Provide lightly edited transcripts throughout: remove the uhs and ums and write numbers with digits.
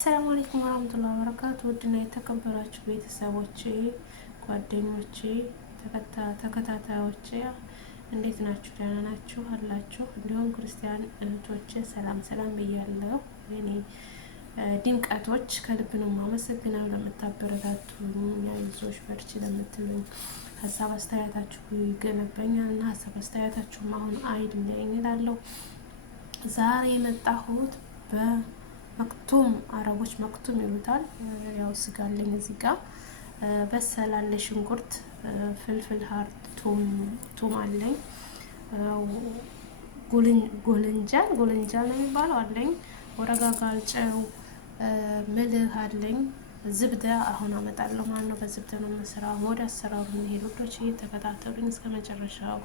ሰላም አለይኩም ወራህመቱላሂ ወበረካቱ። ውድና የተከበራችሁ ቤተሰቦቼ፣ ጓደኞቼ፣ ተከታታዮቼ እንዴት ናችሁ? ደህና ናችሁ አላችሁ? እንዲሁም ክርስቲያን እህቶቼ ሰላም ሰላም ብያለሁ። የኔ ድምቀቶች ከልብ ነው የማመሰግነው ለምታበረታቱኝ፣ አይዞሽ በርቺ ለምትሉኝ፣ ሀሳብ አስተያየታችሁ ይገነባኛል እና ሀሳብ አስተያየታችሁም አሁን አይለኝ እላለሁ። ዛሬ የመጣሁት መክቱም አረቦች መክቱም ይሉታል። ያው ስጋ አለኝ እዚህ ጋር በሰል አለ፣ ሽንኩርት፣ ፍልፍል ሀር፣ ቱም አለኝ፣ ጎልንጃል ነው የሚባለው አለኝ፣ ወረጋጋል፣ ጨው፣ ምልህ አለኝ፣ ዝብዳ አሁን አመጣለሁ ማለት ነው። በዝብዳ ነው የምሰራው። ወደ አሰራሩ እንሄድ ውዶች፣ እየተከታተሉኝ እስከ መጨረሻው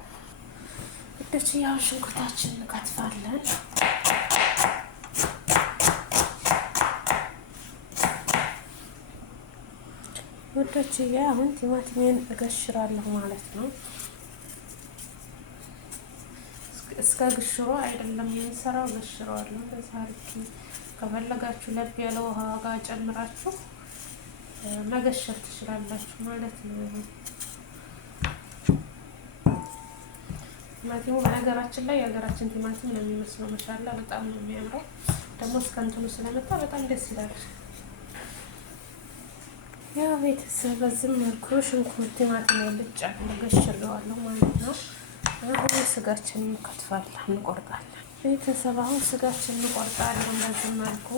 ውዶች። ያው ሽንኩርታችን እንከትፋለን። ወዶች አሁን ቲማቲሜን እገሽራለሁ ማለት ነው። እስከ ግሽሮ አይደለም የምሰራው፣ ገሽረዋለሁ። በዛርኪ ከፈለጋችሁ ለብ ያለ ውሃ ጋር ጨምራችሁ መገሸር ትችላላችሁ ማለት ነው። ቲማቲሙ በነገራችን ላይ የሀገራችን ቲማቲም ነው የሚመስለው። ማሻአላ በጣም ነው የሚያምረው። ደግሞ እስከ እንትኑ ስለመጣ በጣም ደስ ይላል። ያ ቤተሰብ በዚህ መልኩ ሽንኩርት ቲማቲም ልጫ ገሽረዋለሁ ማለት ነው። አሁን ስጋችንን እንከትፋለን፣ እንቆርጣለን። ቤተሰብ አሁን ስጋችንን እንቆርጣለን በዚህ መልኩ።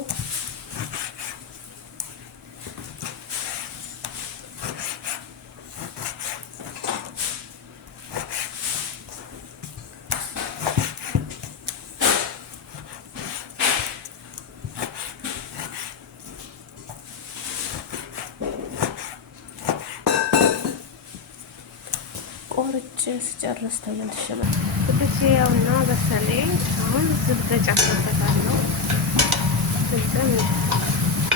ቆርጬ ስጨርስ ተመልሼ ወደዚህ ያውና በሰሌ አሁን ዝብደ ጨምርበታለሁ። ዝብደ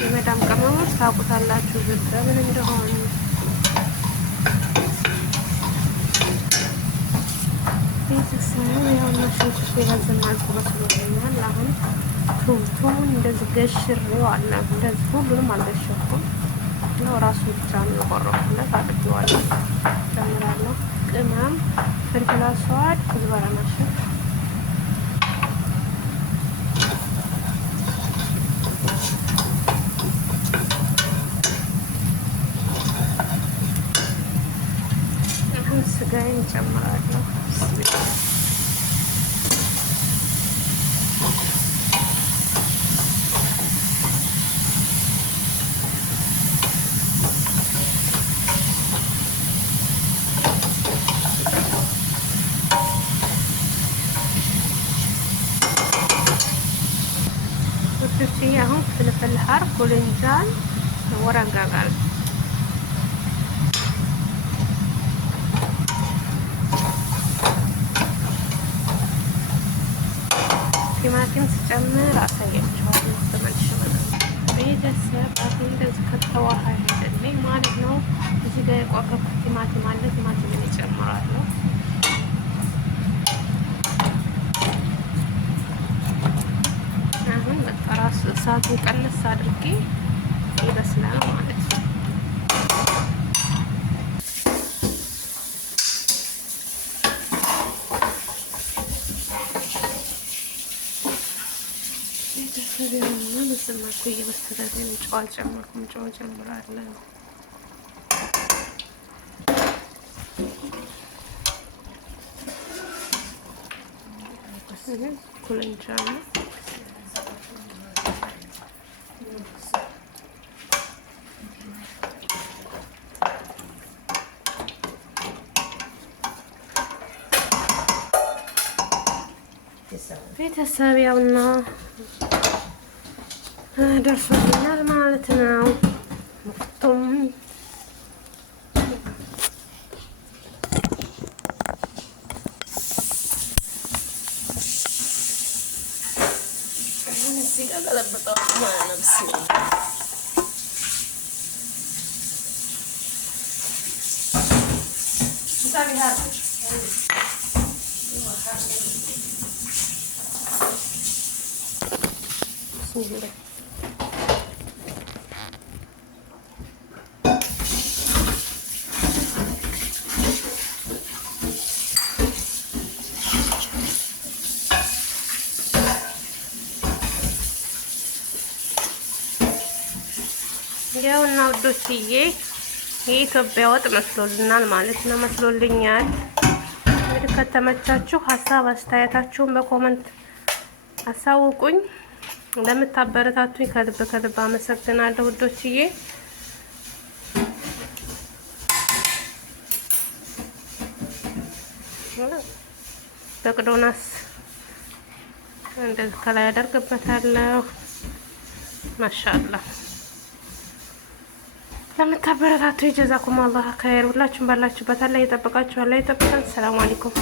የመዳም ቅመሞች ታውቁታላችሁ ዝብደ ምን እንደሆነ። ቤተሰብ ያውና ሽንኩርት የበዛና አልቆበስሎኛል። አሁን ቱሙን እንደዚህ ገሽሬው አለ። እንደዚህ ሁሉንም አልገሸርኩም ነው፣ ራሱ ብቻ ነው የቆረጥኩለት። አድርጌዋለሁ፣ ጨምራለሁ ቅመም፣ ፍልፍል አስዋድ፣ ኩዝበራ ማሽን፣ አሁን ስጋዬን እጨምራለሁ። አሁን ፍልፍል ሀር፣ ጎልንጃል፣ ወረጋጋል ቲማቲም ስጨምር አሳያችኋለሁ። ተመልሼ ቤተሰብ አሁን እንደዚህ ከተዋሃደልኝ ማለት ነው። እዚህ ጋር የቆረጥኩት ቲማቲም አለ። ቲማቲምን እጨምራለሁ። እሳቱን ቀለስ አድርጌ ይበስላል ማለት ነው። ቤተሰብና በስማኩ እየበሰለ ነው። ጨው አልጨመርኩም። ጨው ጨምራለሁ። ኩልንጃል ነው ቤተሰብ ያውና ደርሶልኛል ማለት ነው። መክቱም እዚህ ጋር ገለብጠው ማለት ነው። ያውና ውዶችዬ የኢትዮጵያ ወጥ መስሎልናል ማለት ነው። መስሎልኛል። እንግዲህ ከተመቻችሁ ሀሳብ አስተያየታችሁን በኮመንት አሳውቁኝ። ለምታበረታቱኝ ከልብ አመሰግናለሁ ውዶችዬ። በቅዶናስ እንደዚህ ከላይ አደርግበታለሁ። ማሻአላህ ለምታበረታቱኝ ጀዛኩም አላህ ኸይር። ሁላችሁም ባላችሁበት አላህ ይጠብቃችሁ፣ አላህ ይጠብቀን። ሰላም አለይኩም።